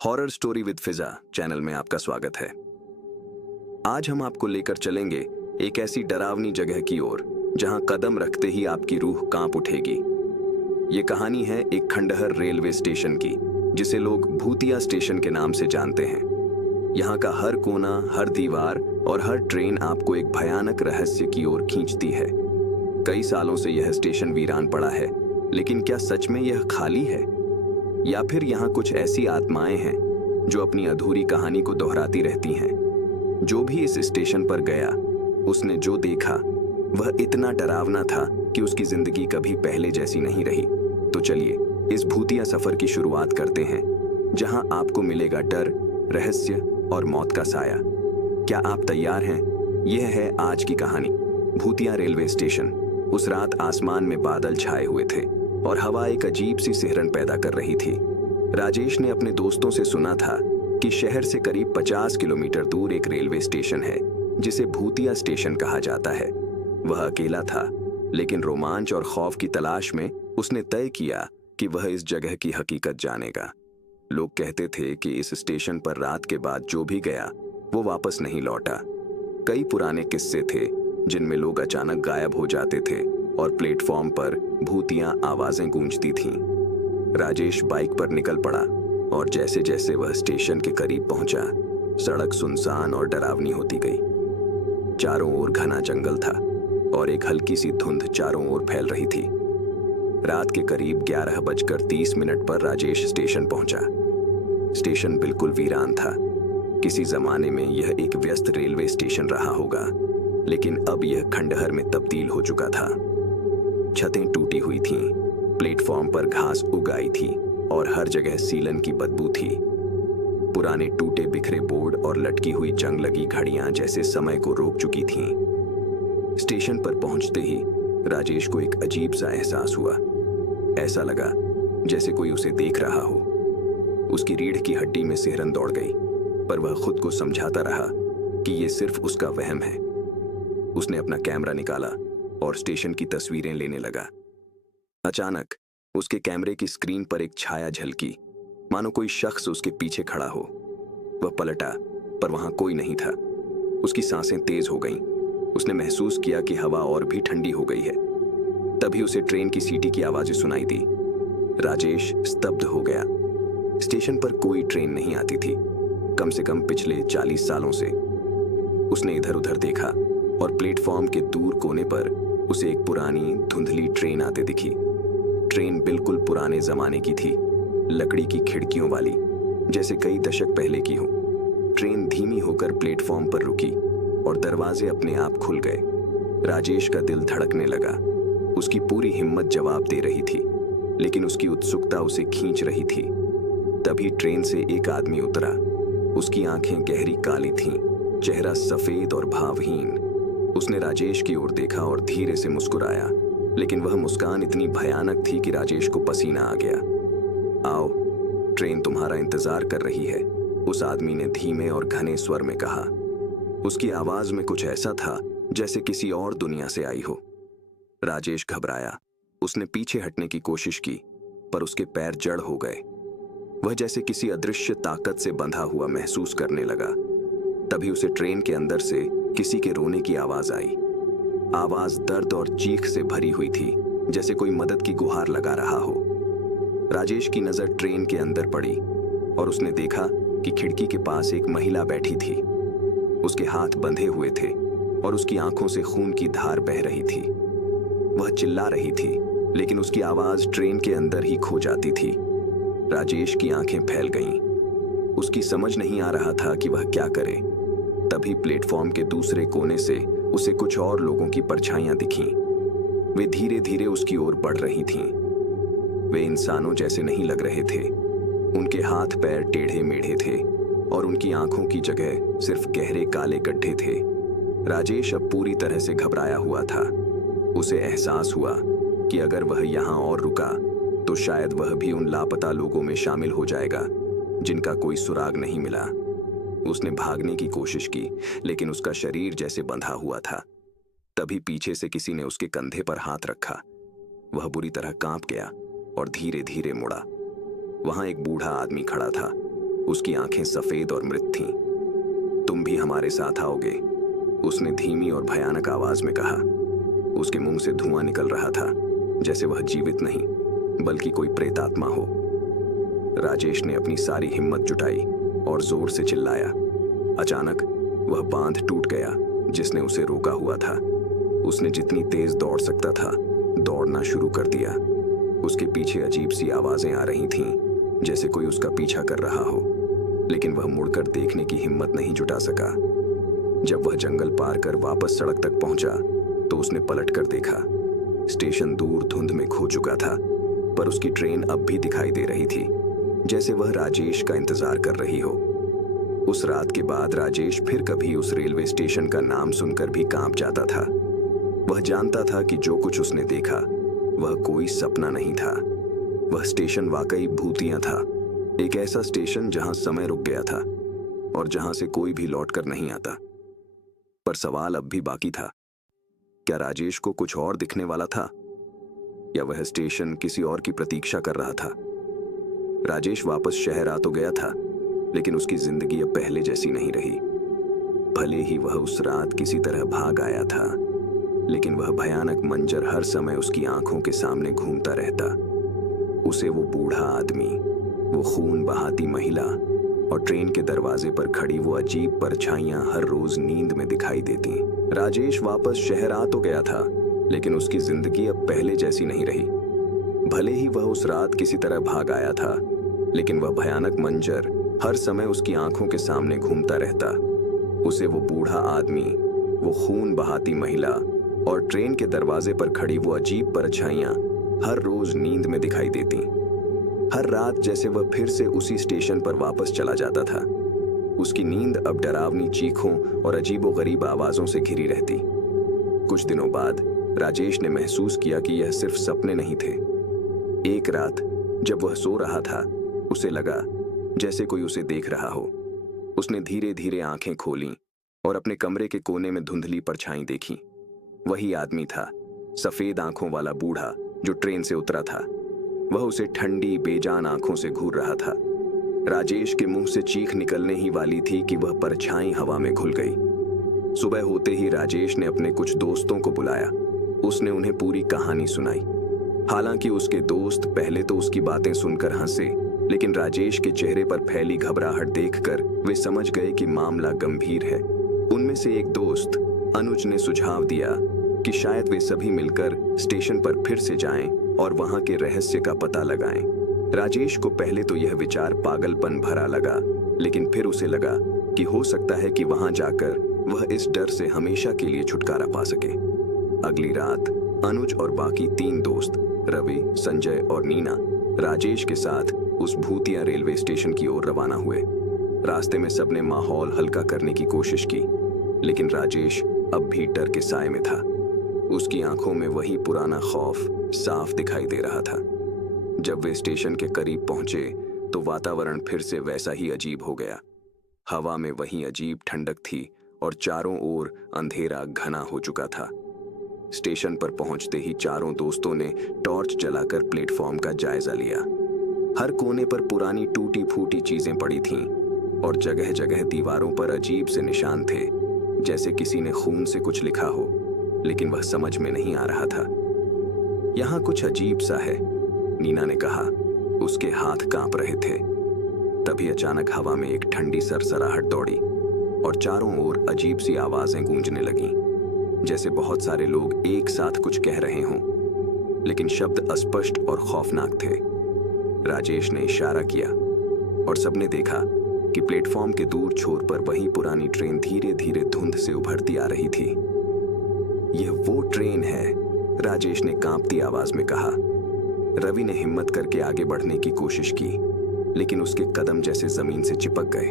Horror story with Fiza channel में आपका स्वागत है। आज हम आपको लेकर चलेंगे एक ऐसी डरावनी जगह की ओर जहां कदम रखते ही आपकी रूह कांप उठेगी। ये कहानी है एक खंडहर रेलवे स्टेशन की, जिसे लोग भूतिया स्टेशन के नाम से जानते हैं। यहाँ का हर कोना, हर दीवार और हर ट्रेन आपको एक भयानक रहस्य की ओर खींचती है। कई सालों से यह स्टेशन वीरान पड़ा है, लेकिन क्या सच में यह खाली है, या फिर यहाँ कुछ ऐसी आत्माएं हैं जो अपनी अधूरी कहानी को दोहराती रहती हैं। जो भी इस स्टेशन पर गया, उसने जो देखा वह इतना डरावना था कि उसकी जिंदगी कभी पहले जैसी नहीं रही। तो चलिए इस भूतिया सफर की शुरुआत करते हैं, जहां आपको मिलेगा डर, रहस्य और मौत का साया। क्या आप तैयार हैं? यह है आज की कहानी, भूतिया रेलवे स्टेशन। उस रात आसमान में बादल छाए हुए थे और हवा एक अजीब सी सिहरन पैदा कर रही थी। राजेश ने अपने दोस्तों से सुना था कि शहर से करीब 50 किलोमीटर दूर एक रेलवे स्टेशन है जिसे भूतिया स्टेशन कहा जाता है। वह अकेला था, लेकिन रोमांच और खौफ की तलाश में उसने तय किया कि वह इस जगह की हकीकत जानेगा। लोग कहते थे कि इस स्टेशन पर रात के बाद जो भी गया वो वापस नहीं लौटा। कई पुराने किस्से थे जिनमें लोग अचानक गायब हो जाते थे और प्लेटफॉर्म पर भूतियां आवाजें गूंजती थीं। राजेश बाइक पर निकल पड़ा और जैसे जैसे वह स्टेशन के करीब पहुंचा, सड़क सुनसान और डरावनी होती गई। चारों ओर घना जंगल था और एक हल्की सी धुंध चारों ओर फैल रही थी। रात के करीब 11:30 पर राजेश स्टेशन पहुंचा। स्टेशन बिल्कुल वीरान था। किसी जमाने में यह एक व्यस्त रेलवे स्टेशन रहा होगा, लेकिन अब यह खंडहर में तब्दील हो चुका था। छतें टूटी हुई थीं, प्लेटफॉर्म पर घास उग आई थी और हर जगह सीलन की बदबू थी। पुराने टूटे बिखरे बोर्ड और लटकी हुई जंग लगी घड़ियां जैसे समय को रोक चुकी थीं। स्टेशन पर पहुंचते ही राजेश को एक अजीब सा एहसास हुआ। ऐसा लगा जैसे कोई उसे देख रहा हो। उसकी रीढ़ की हड्डी में सिहरन दौड़ गई, पर वह खुद को समझाता रहा कि ये सिर्फ उसका वहम है। उसने अपना कैमरा निकाला और स्टेशन की तस्वीरें लेने लगा। अचानक उसके कैमरे की स्क्रीन पर एक छाया झलकी, मानो कोई शख्स उसके पीछे खड़ा हो। वह पलटा, पर वहां कोई नहीं था। उसकी सांसें तेज हो गईं। उसने महसूस किया कि हवा और भी ठंडी हो गई है। तभी उसे ट्रेन की सीटी की आवाजें सुनाई दी। राजेश स्तब्ध हो गया। स्टेशन पर कोई ट्रेन नहीं आती थी, कम से कम पिछले 40 सालों से। उसने इधर उधर देखा और प्लेटफॉर्म के दूर कोने पर उसे एक पुरानी धुंधली ट्रेन आते दिखी। ट्रेन बिल्कुल पुराने जमाने की थी, लकड़ी की खिड़कियों वाली, जैसे कई दशक पहले की हो। ट्रेन धीमी होकर प्लेटफॉर्म पर रुकी और दरवाजे अपने आप खुल गए। राजेश का दिल धड़कने लगा। उसकी पूरी हिम्मत जवाब दे रही थी, लेकिन उसकी उत्सुकता उसे खींच रही थी। तभी ट्रेन से एक आदमी उतरा। उसकी आंखें गहरी काली थीं, चेहरा सफेद और भावहीन। उसने राजेश की ओर देखा और धीरे से मुस्कुराया, लेकिन वह मुस्कान इतनी भयानक थी कि राजेश को पसीना आ गया। आओ, ट्रेन तुम्हारा इंतजार कर रही है, उस आदमी ने धीमे और घने स्वर में कहा। उसकी आवाज में कुछ ऐसा था जैसे किसी और दुनिया से आई हो। राजेश घबराया। उसने पीछे हटने की कोशिश की, पर उसके पैर जड़ हो गए। वह जैसे किसी अदृश्य ताकत से बंधा हुआ महसूस करने लगा। तभी उसे ट्रेन के अंदर से किसी के रोने की आवाज आई। आवाज दर्द और चीख से भरी हुई थी, जैसे कोई मदद की गुहार लगा रहा हो। राजेश की नजर ट्रेन के अंदर पड़ी और उसने देखा कि खिड़की के पास एक महिला बैठी थी। उसके हाथ बंधे हुए थे और उसकी आंखों से खून की धार बह रही थी। वह चिल्ला रही थी, लेकिन उसकी आवाज ट्रेन के अंदर ही खो जाती थी। राजेश की आंखें फैल गईं। उसकी समझ नहीं आ रहा था कि वह क्या करे। तभी प्लेटफॉर्म के दूसरे कोने से उसे कुछ और लोगों की परछाइयां दिखीं। वे धीरे धीरे उसकी ओर बढ़ रही थीं। वे इंसानों जैसे नहीं लग रहे थे। उनके हाथ पैर टेढ़े मेढ़े थे और उनकी आंखों की जगह सिर्फ गहरे काले गड्ढे थे। राजेश अब पूरी तरह से घबराया हुआ था। उसे एहसास हुआ कि अगर वह यहाँ और रुका तो शायद वह भी उन लापता लोगों में शामिल हो जाएगा जिनका कोई सुराग नहीं मिला। उसने भागने की कोशिश की, लेकिन उसका शरीर जैसे बंधा हुआ था। तभी पीछे से किसी ने उसके कंधे पर हाथ रखा। वह बुरी तरह कांप गया और धीरे धीरे मुड़ा। वहां एक बूढ़ा आदमी खड़ा था। उसकी आंखें सफेद और मृत थीं। तुम भी हमारे साथ आओगे, उसने धीमी और भयानक आवाज में कहा। उसके मुंह से धुआं निकल रहा था, जैसे वह जीवित नहीं बल्कि कोई प्रेतात्मा हो। राजेश ने अपनी सारी हिम्मत जुटाई और जोर से चिल्लाया। अचानक वह बांध टूट गया जिसने उसे रोका हुआ था। उसने जितनी तेज दौड़ सकता था दौड़ना शुरू कर दिया। उसके पीछे अजीब सी आवाजें आ रही थीं, जैसे कोई उसका पीछा कर रहा हो, लेकिन वह मुड़कर देखने की हिम्मत नहीं जुटा सका। जब वह जंगल पार कर वापस सड़क तक पहुंचा तो उसने पलट कर देखा। स्टेशन दूर धुंध में खो चुका था, पर उसकी ट्रेन अब भी दिखाई दे रही थी, जैसे वह राजेश का इंतजार कर रही हो। उस रात के बाद राजेश फिर कभी उस रेलवे स्टेशन का नाम सुनकर भी कांप जाता था। वह जानता था कि जो कुछ उसने देखा वह कोई सपना नहीं था। वह स्टेशन वाकई भूतिया था, एक ऐसा स्टेशन जहां समय रुक गया था और जहां से कोई भी लौटकर नहीं आता। पर सवाल अब भी बाकी था, क्या राजेश को कुछ और दिखने वाला था या वह स्टेशन किसी और की प्रतीक्षा कर रहा था? राजेश वापस शहर आ तो गया था, लेकिन उसकी जिंदगी अब पहले जैसी नहीं रही। भले ही वह उस रात किसी तरह भाग आया था, लेकिन वह भयानक मंजर हर समय उसकी आंखों के सामने घूमता रहता। उसे वो बूढ़ा आदमी, वो खून बहाती महिला और ट्रेन के दरवाजे पर खड़ी वो अजीब परछाइयां हर रोज नींद में दिखाई देती। राजेश वापस शहर आ तो गया था, लेकिन उसकी जिंदगी अब पहले जैसी नहीं रही। भले ही वह उस रात किसी तरह भाग आया था, लेकिन वह भयानक मंजर हर समय उसकी आंखों के सामने घूमता रहता। उसे वो बूढ़ा आदमी, वो खून बहाती महिला और ट्रेन के दरवाजे पर खड़ी वो अजीब परछाइयां हर रोज नींद में दिखाई देती। हर रात जैसे वह फिर से उसी स्टेशन पर वापस चला जाता था। उसकी नींद अब डरावनी चीखों और अजीबोगरीब आवाजों से घिरी रहती। कुछ दिनों बाद राजेश ने महसूस किया कि यह सिर्फ सपने नहीं थे। एक रात जब वह सो रहा था, उसे लगा जैसे कोई उसे देख रहा हो। उसने धीरे धीरे आंखें खोलीं और अपने कमरे के कोने में धुंधली परछाई देखी। वही आदमी था, सफेद आंखों वाला बूढ़ा जो ट्रेन से उतरा था। वह उसे ठंडी बेजान आंखों से घूर रहा था। राजेश के मुंह से चीख निकलने ही वाली थी कि वह परछाई हवा में घुल गई। सुबह होते ही राजेश ने अपने कुछ दोस्तों को बुलाया। उसने उन्हें पूरी कहानी सुनाई। हालांकि उसके दोस्त पहले तो उसकी बातें सुनकर हंसे, लेकिन राजेश के चेहरे पर फैली घबराहट देखकर वे समझ गए कि मामला गंभीर है। उनमें से एक दोस्त अनुज ने सुझाव दिया कि शायद वे सभी मिलकर स्टेशन पर फिर से जाएं और वहां के रहस्य का पता लगाएं। राजेश को पहले तो यह विचार पागलपन भरा लगा, लेकिन फिर उसे लगा कि हो सकता है कि वहां जाकर वह इस डर से हमेशा के लिए छुटकारा पा सके। अगली रात अनुज और बाकी 3 दोस्त रवि, संजय और नीना राजेश के साथ उस भूतिया रेलवे स्टेशन की ओर रवाना हुए। रास्ते में सबने माहौल हल्का करने की कोशिश की, लेकिन राजेश अब भी डर के साए में था। उसकी आंखों में वही पुराना खौफ साफ दिखाई दे रहा था। जब वे स्टेशन के करीब पहुंचे तो वातावरण फिर से वैसा ही अजीब हो गया। हवा में वही अजीब ठंडक थी और चारों ओर अंधेरा घना हो चुका था। स्टेशन पर पहुंचते ही चारों दोस्तों ने टॉर्च जलाकर प्लेटफॉर्म का जायजा लिया। हर कोने पर पुरानी टूटी फूटी चीजें पड़ी थीं और जगह जगह दीवारों पर अजीब से निशान थे, जैसे किसी ने खून से कुछ लिखा हो, लेकिन वह समझ में नहीं आ रहा था। यहाँ कुछ अजीब सा है, नीना ने कहा। उसके हाथ कांप रहे थे। तभी अचानक हवा में एक ठंडी सरसराहट दौड़ी और चारों ओर अजीब सी आवाजें गूंजने लगीं, जैसे बहुत सारे लोग एक साथ कुछ कह रहे हों, लेकिन शब्द अस्पष्ट और खौफनाक थे। राजेश ने इशारा किया और सबने देखा कि प्लेटफॉर्म के दूर छोर पर वही पुरानी ट्रेन धीरे धीरे धुंध से उभरती आ रही थी। यह वो ट्रेन है, राजेश ने कांपती आवाज में कहा। रवि ने हिम्मत करके आगे बढ़ने की कोशिश की, लेकिन उसके कदम जैसे जमीन से चिपक गए।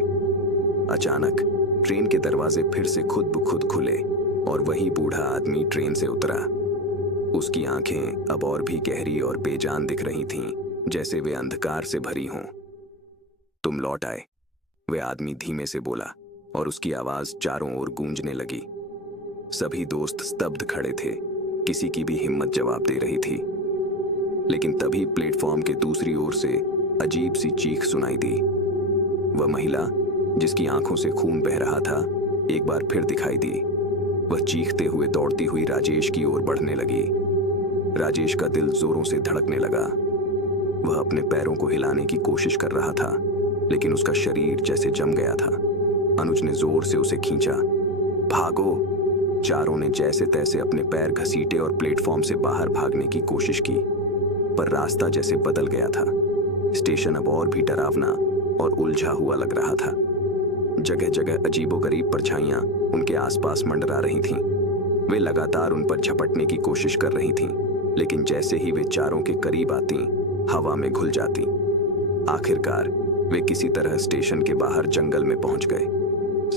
अचानक ट्रेन के दरवाजे फिर से खुद ब खुद खुले और वही बूढ़ा आदमी ट्रेन से उतरा। उसकी आंखें अब और भी गहरी और बेजान दिख रही थीं, जैसे वे अंधकार से भरी हों। तुम लौट आए, वे आदमी धीमे से बोला और उसकी आवाज चारों ओर गूंजने लगी। सभी दोस्त स्तब्ध खड़े थे, किसी की भी हिम्मत जवाब दे रही थी। लेकिन तभी प्लेटफॉर्म के दूसरी ओर से अजीब सी चीख सुनाई दी। वह महिला जिसकी आंखों से खून बह रहा था एक बार फिर दिखाई दी। वह चीखते हुए दौड़ती हुई राजेश की ओर बढ़ने लगी। राजेश का दिल जोरों से धड़कने लगा। वह अपने पैरों को हिलाने की कोशिश कर रहा था, लेकिन उसका शरीर जैसे जम गया था। अनुज ने जोर से उसे खींचा। भागो! चारों ने जैसे तैसे अपने पैर घसीटे और प्लेटफॉर्म से बाहर भागने की कोशिश की, पर रास्ता जैसे बदल गया था। स्टेशन अब और भी डरावना और उलझा हुआ लग रहा था। जगह जगह अजीबोगरीब परछाइयां उनके आसपास मंडरा रही थीं। वे लगातार उन पर झपटने की कोशिश कर रही थीं, लेकिन जैसे ही वे चारों के करीब आती, हवा में घुल जाती। आखिरकार वे किसी तरह स्टेशन के बाहर जंगल में पहुंच गए।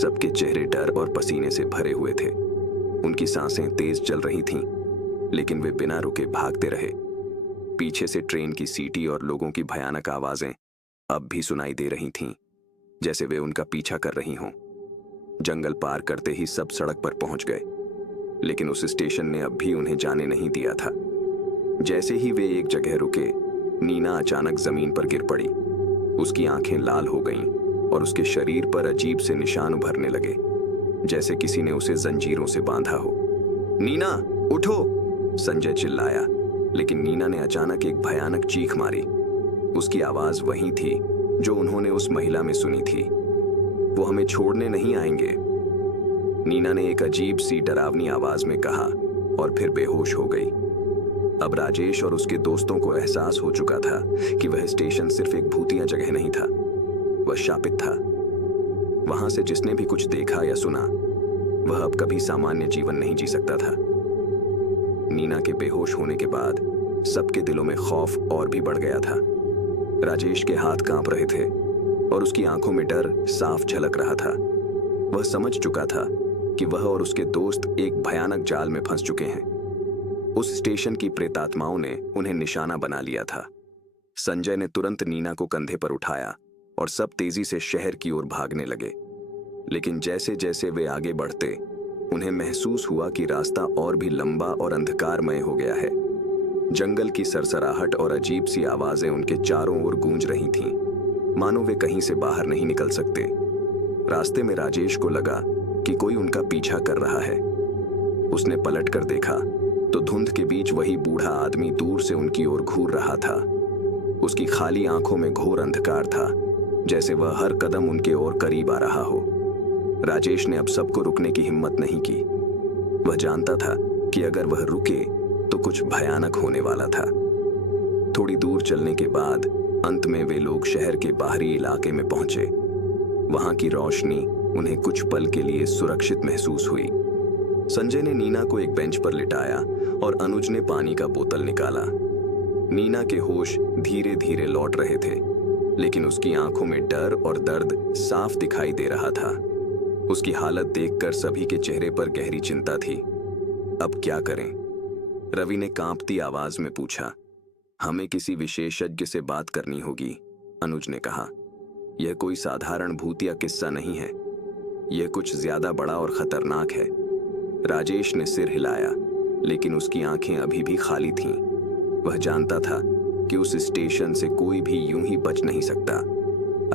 सबके चेहरे डर और पसीने से भरे हुए थे। उनकी सांसें तेज चल रही थीं, लेकिन वे बिना रुके भागते रहे। पीछे से ट्रेन की सीटी और लोगों की भयानक आवाजें अब भी सुनाई दे रही थीं, जैसे वे उनका पीछा कर रही हों। जंगल पार करते ही सब सड़क पर पहुंच गए, लेकिन उस स्टेशन ने अब भी उन्हें जाने नहीं दिया था। जैसे ही वे एक जगह रुके, नीना अचानक जमीन पर गिर पड़ी। उसकी आंखें लाल हो गईं और उसके शरीर पर अजीब से निशान उभरने लगे, जैसे किसी ने उसे जंजीरों से बांधा हो। नीना, उठो! संजय चिल्लाया, लेकिन नीना ने अचानक एक भयानक चीख मारी। उसकी आवाज वही थी जो उन्होंने उस महिला में सुनी थी। वो हमें छोड़ने नहीं आएंगे, नीना ने एक अजीब सी डरावनी आवाज में कहा और फिर बेहोश हो गई। अब राजेश और उसके दोस्तों को एहसास हो चुका था कि वह स्टेशन सिर्फ एक भूतिया जगह नहीं था, वह शापित था। वहां से जिसने भी कुछ देखा या सुना, वह अब कभी सामान्य जीवन नहीं जी सकता था। नीना के बेहोश होने के बाद सबके दिलों में खौफ और भी बढ़ गया था। राजेश के हाथ कांप रहे थे और उसकी आंखों में डर साफ झलक रहा था। वह समझ चुका था कि वह और उसके दोस्त एक भयानक जाल में फंस चुके हैं। उस स्टेशन की प्रेतात्माओं ने उन्हें निशाना बना लिया था। संजय ने तुरंत नीना को कंधे पर उठाया और सब तेजी से शहर की ओर भागने लगे। लेकिन जैसे जैसे वे आगे बढ़ते, उन्हें महसूस हुआ कि रास्ता और भी लंबा और अंधकारमय हो गया है। जंगल की सरसराहट और अजीब सी आवाजें उनके चारों ओर गूंज रही थीं, मानो वे कहीं से बाहर नहीं निकल सकते। रास्ते में राजेश को लगा कि कोई उनका पीछा कर रहा है। उसने पलट कर देखा तो धुंध के बीच वही बूढ़ा आदमी दूर से उनकी ओर घूर रहा था। उसकी खाली आंखों में घोर अंधकार था, जैसे वह हर कदम उनके ओर करीब आ रहा हो। राजेश ने अब सबको रुकने की हिम्मत नहीं की। वह जानता था कि अगर वह रुके तो कुछ भयानक होने वाला था। थोड़ी दूर चलने के बाद अंत में वे लोग शहर के बाहरी इलाके में पहुंचे। वहां की रोशनी उन्हें कुछ पल के लिए सुरक्षित महसूस हुई। संजय ने नीना को एक बेंच पर लिटाया और अनुज ने पानी का बोतल निकाला। नीना के होश धीरे धीरे लौट रहे थे, लेकिन उसकी आंखों में डर और दर्द साफ दिखाई दे रहा था। उसकी हालत देखकर सभी के चेहरे पर गहरी चिंता थी। अब क्या करें? रवि ने कांपती आवाज में पूछा। हमें किसी विशेषज्ञ से बात करनी होगी, अनुज ने कहा। यह कोई साधारण भूतिया किस्सा नहीं है, यह कुछ ज्यादा बड़ा और खतरनाक है। राजेश ने सिर हिलाया, लेकिन उसकी आंखें अभी भी खाली थीं। वह जानता था कि उस स्टेशन से कोई भी यूं ही बच नहीं सकता।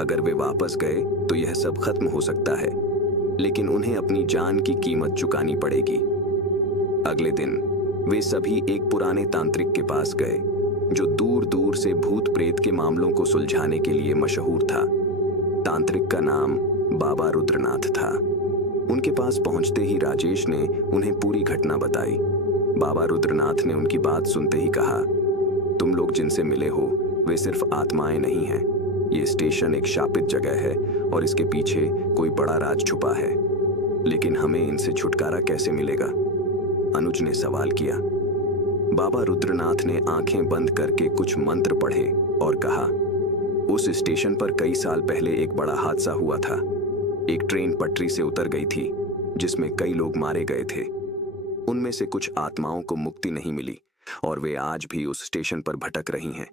अगर वे वापस गए तो यह सब खत्म हो सकता है, लेकिन उन्हें अपनी जान की कीमत चुकानी पड़ेगी। अगले दिन वे सभी एक पुराने तांत्रिक के पास गए, जो दूर दूर से भूत प्रेत के मामलों को सुलझाने के लिए मशहूर था। तांत्रिक का नाम बाबा रुद्रनाथ था। उनके पास पहुंचते ही राजेश ने उन्हें पूरी घटना बताई। बाबा रुद्रनाथ ने उनकी बात सुनते ही कहा, तुम लोग जिनसे मिले हो वे सिर्फ आत्माएं नहीं हैं। ये स्टेशन एक शापित जगह है और इसके पीछे कोई बड़ा राज छुपा है। लेकिन हमें इनसे छुटकारा कैसे मिलेगा? अनुज ने सवाल किया। बाबा रुद्रनाथ ने आंखें बंद करके कुछ मंत्र पढ़े और कहा, उस स्टेशन पर कई साल पहले एक बड़ा हादसा हुआ था। एक ट्रेन पटरी से उतर गई थी, जिसमें कई लोग मारे गए थे। उनमें से कुछ आत्माओं को मुक्ति नहीं मिली और वे आज भी उस स्टेशन पर भटक रही हैं।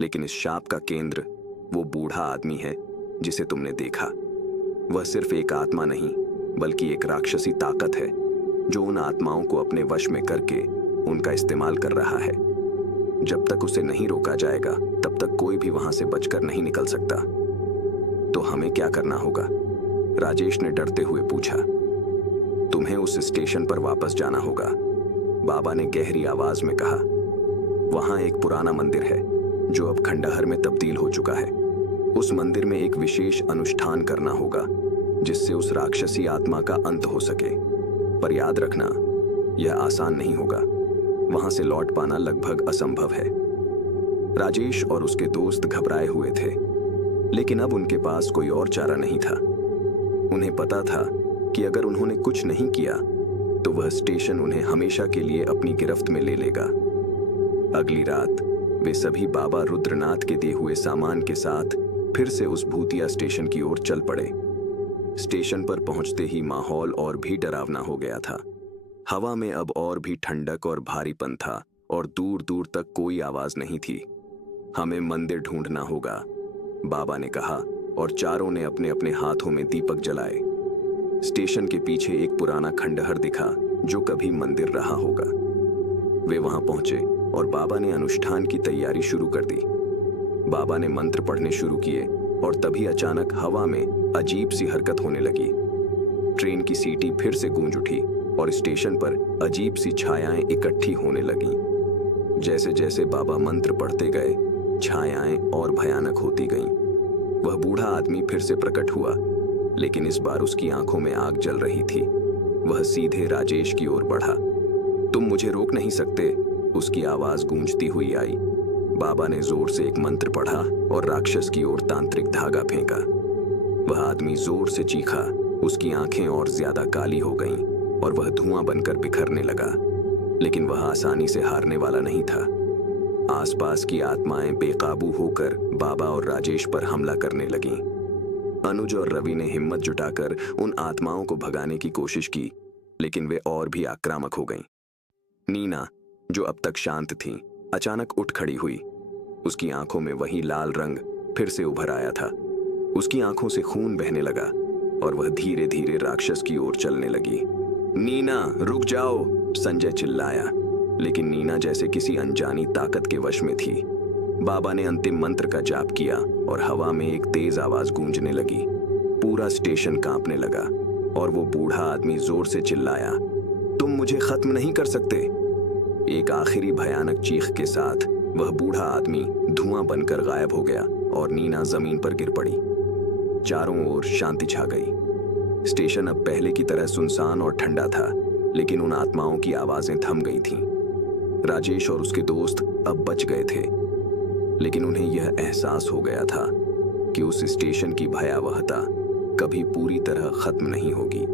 लेकिन इस शाप का केंद्र वो बूढ़ा आदमी है जिसे तुमने देखा। वह सिर्फ एक आत्मा नहीं, बल्कि एक राक्षसी ताकत है जो उन आत्माओं को अपने वश में करके उनका इस्तेमाल कर रहा है। जब तक उसे नहीं रोका जाएगा, तब तक कोई भी वहां से बचकर नहीं निकल सकता। तो हमें क्या करना होगा? राजेश ने डरते हुए पूछा। तुम्हें उस स्टेशन पर वापस जाना होगा, बाबा ने गहरी आवाज में कहा। वहां एक पुराना मंदिर है जो अब खंडहर में तब्दील हो चुका है। उस मंदिर में एक विशेष अनुष्ठान करना होगा जिससे उस राक्षसी आत्मा का अंत हो सके। पर याद रखना, यह आसान नहीं होगा। वहां से लौट पाना लगभग असंभव है। राजेश और उसके दोस्त घबराए हुए थे, लेकिन अब उनके पास कोई और चारा नहीं था। उन्हें पता था कि अगर उन्होंने कुछ नहीं किया तो वह स्टेशन उन्हें हमेशा के लिए अपनी गिरफ्त में ले लेगा। अगली रात वे सभी बाबा रुद्रनाथ के दिए हुए सामान के साथ फिर से उस भूतिया स्टेशन की ओर चल पड़े। स्टेशन पर पहुंचते ही माहौल और भी डरावना हो गया था। हवा में अब और भी ठंडक और भारीपन था और दूर दूर तक कोई आवाज नहीं थी। हमें मंदिर ढूंढना होगा, बाबा ने कहा, और चारों ने अपने अपने हाथों में दीपक जलाए। स्टेशन के पीछे एक पुराना खंडहर दिखा जो कभी मंदिर रहा होगा। वे वहां पहुंचे और बाबा ने अनुष्ठान की तैयारी शुरू कर दी। बाबा ने मंत्र पढ़ने शुरू किए और तभी अचानक हवा में अजीब सी हरकत होने लगी। ट्रेन की सीटी फिर से गूंज उठी और स्टेशन पर अजीब सी छायाएं इकट्ठी होने लगीं। जैसे जैसे बाबा मंत्र पढ़ते गए, छायाएं और भयानक होती गईं। वह बूढ़ा आदमी फिर से प्रकट हुआ, लेकिन इस बार उसकी आंखों में आग जल रही थी। वह सीधे राजेश की ओर बढ़ा। तुम मुझे रोक नहीं सकते, उसकी आवाज गूंजती हुई आई। बाबा ने जोर से एक मंत्र पढ़ा और राक्षस की ओर तांत्रिक धागा फेंका। वह आदमी जोर से चीखा, उसकी आंखें और ज्यादा काली हो गईं और वह धुआं बनकर बिखरने लगा। लेकिन वह आसानी से हारने वाला नहीं था। आसपास की आत्माएं बेकाबू होकर बाबा और राजेश पर हमला करने लगीं। अनुज और रवि ने हिम्मत जुटाकर उन आत्माओं को भगाने की कोशिश की, लेकिन वे और भी आक्रामक हो गईं। नीना, जो अब तक शांत थीं, अचानक उठ खड़ी हुई। उसकी आंखों में वही लाल रंग फिर से उभर आया था। उसकी आंखों से खून बहने लगा और वह धीरे धीरे राक्षस की ओर चलने लगी। नीना, रुक जाओ, संजय चिल्लाया, लेकिन नीना जैसे किसी अनजानी ताकत के वश में थी। बाबा ने अंतिम मंत्र का जाप किया और हवा में एक तेज आवाज गूंजने लगी। पूरा स्टेशन कांपने लगा और वो बूढ़ा आदमी जोर से चिल्लाया, तुम मुझे खत्म नहीं कर सकते। एक आखिरी भयानक चीख के साथ वह बूढ़ा आदमी धुआं बनकर गायब हो गया और नीना जमीन पर गिर पड़ी। चारों ओर शांति छा गई। स्टेशन अब पहले की तरह सुनसान और ठंडा था, लेकिन उन आत्माओं की आवाजें थम गई थीं। राजेश और उसके दोस्त अब बच गए थे, लेकिन उन्हें यह एहसास हो गया था कि उस स्टेशन की भयावहता कभी पूरी तरह खत्म नहीं होगी।